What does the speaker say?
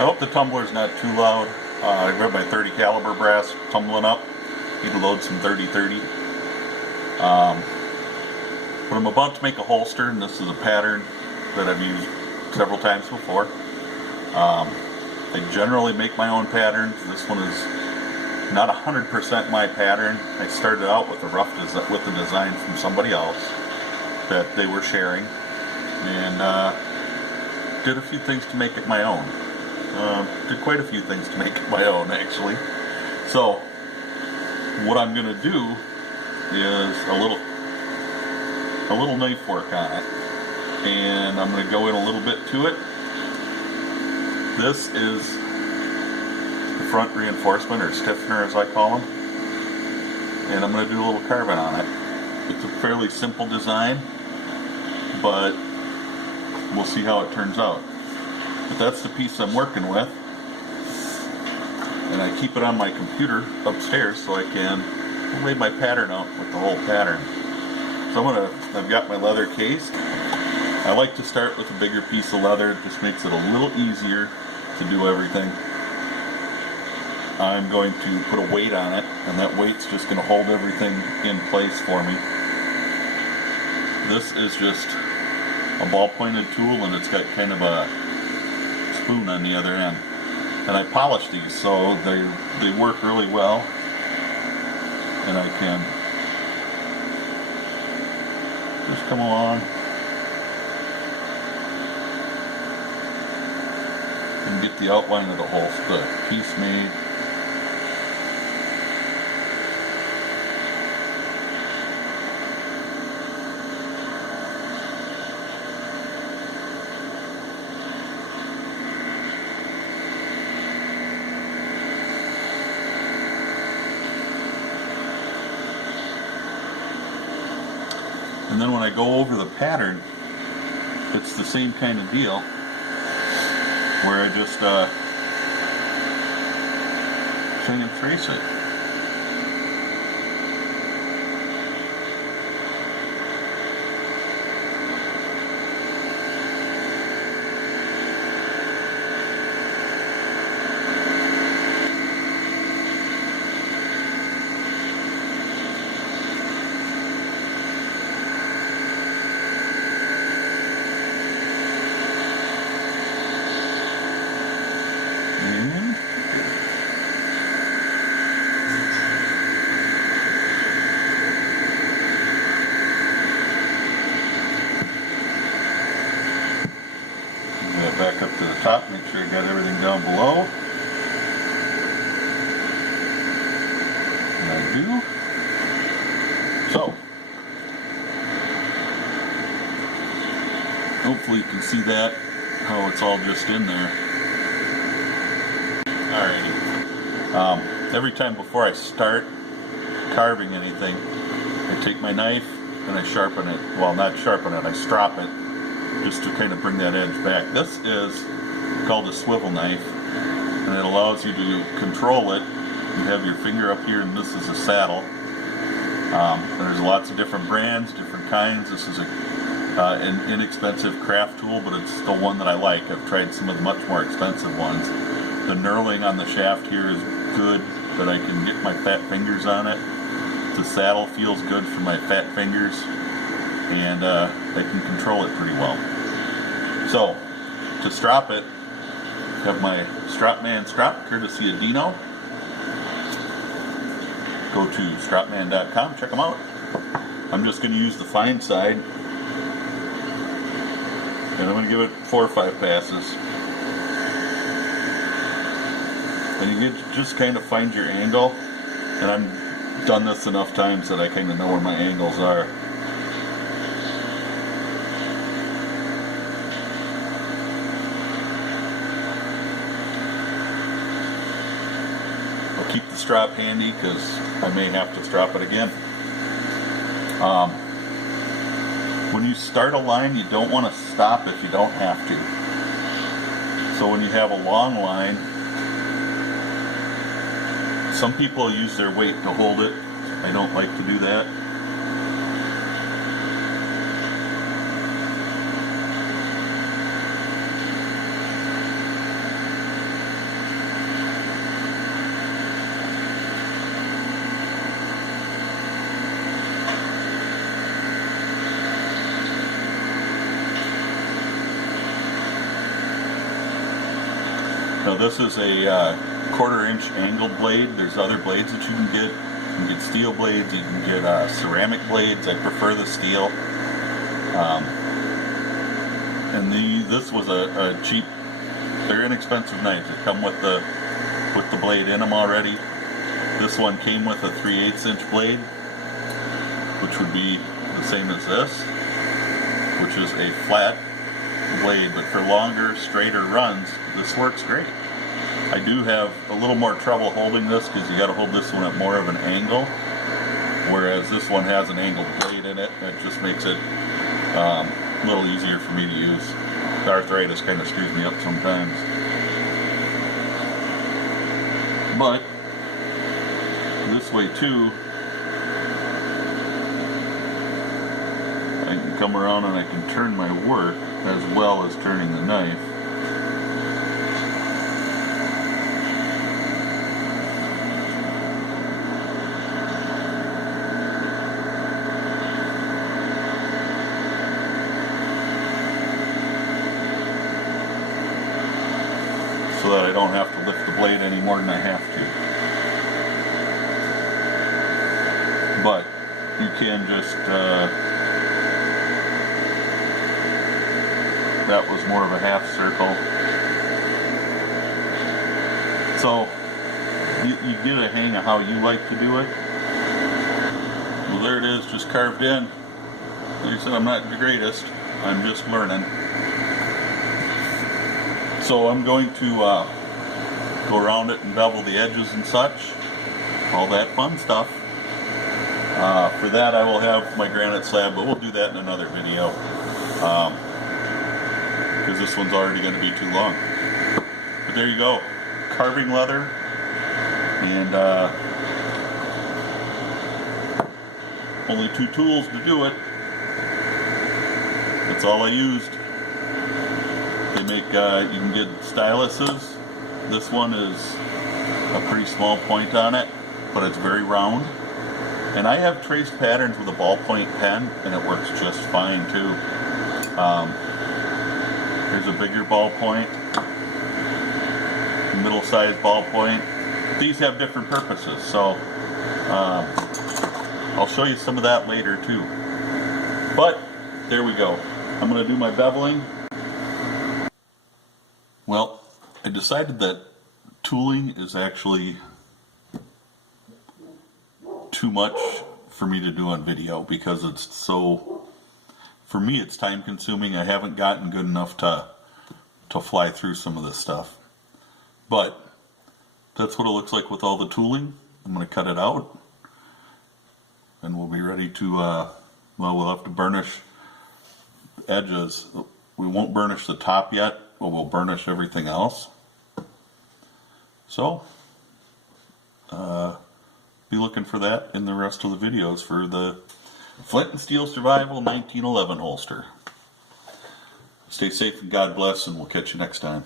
I hope the tumbler's not too loud. I got my 30 caliber brass tumbling up. Need to load some 30-30. But I'm about to make a holster, and this is a pattern that I've used several times before. I generally make my own patterns. This one is not 100% my pattern. I started out with a design from somebody else that they were sharing, and did a few things to make it my own. Did quite a few things to make it my own, actually. So what I'm going to do is a little knife work on it, and I'm going to go in a little bit to it. This is the front reinforcement, or stiffener as I call them, and I'm going to do a little carving on it. It's a fairly simple design, but we'll see how it turns out. But that's the piece I'm working with, and I keep it on my computer upstairs so I can lay my pattern out with the whole pattern. So I've got my leather case. I like to start with a bigger piece of leather. It just makes it a little easier to do everything. I'm going to put a weight on it, and that weight's just going to hold everything in place for me. This is just a ball-pointed tool, and it's got kind of a spoon on the other end. And I polish these so they work really well, and I can just come along and get the outline of the piece made. And then when I go over the pattern, it's the same kind of deal, where I just try and trace it. Back up to the top, make sure I got everything down below. And I do. So, hopefully you can see that, how it's all just in there. Alrighty. Every time before I start carving anything, I take my knife and I sharpen it. Well, not sharpen it, I strop it, just to kind of bring that edge back. This is called a swivel knife, and it allows you to control it. You have your finger up here, and this is a saddle. There's lots of different brands, different kinds. This is an inexpensive craft tool, but it's the one that I like. I've tried some of the much more expensive ones. The knurling on the shaft here is good, that I can get my fat fingers on it. The saddle feels good for my fat fingers, and I can control it pretty well. So, to strop it, I have my FatMan strop, courtesy of Dino. Go to strapman.com, check them out. I'm just going to use the fine side, and I'm going to give it 4 or 5 passes. And you just kind of find your angle, and I've done this enough times that I kind of know where my angles are. Keep the strap handy because I may have to strap it again. When you start a line, you don't want to stop if you don't have to. So when you have a long line, some people use their weight to hold it. I don't like to do that. Now this is a 1/4 inch angled blade. There's other blades that you can get. You can get steel blades, you can get ceramic blades. I prefer the steel. And this was a cheap, they're inexpensive knives. They come with the blade in them already. This one came with a 3/8 inch blade, which would be the same as this, which is a flat blade, but for longer, straighter runs, this works great. I do have a little more trouble holding this because you got to hold this one at more of an angle, whereas this one has an angled blade in it. That just makes it a little easier for me to use. The arthritis kind of screws me up sometimes. But this way too, I can come around and I can turn my work as well as turning the knife. So that I don't have to lift the blade any more than I have to. But you can just, that was more of a half circle. So you get a hang of how you like to do it. Well, there it is, just carved in. Like I said, I'm not the greatest. I'm just learning. So I'm going to go around it and bevel the edges and such. All that fun stuff. For that I will have my granite slab, but we'll do that in another video. Because this one's already going to be too long. But there you go. Carving leather. And only 2 tools to do it. That's all I used. They make, you can get styluses. This one is a pretty small point on it, but it's very round. And I have traced patterns with a ballpoint pen, and it works just fine too. There's a bigger ballpoint, middle-sized ballpoint. These have different purposes, so I'll show you some of that later too. But there we go. I'm going to do my beveling. Well, I decided that tooling is actually too much for me to do on video because it's so, for me it's time consuming. I haven't gotten good enough to fly through some of this stuff. But that's what it looks like with all the tooling. I'm going to cut it out and we'll be ready to, well, we'll have to burnish edges. We won't burnish the top yet, but we'll burnish everything else. So, be looking for that in the rest of the videos for the Flint Steel Survival 1911 holster. Stay safe and God bless, and we'll catch you next time.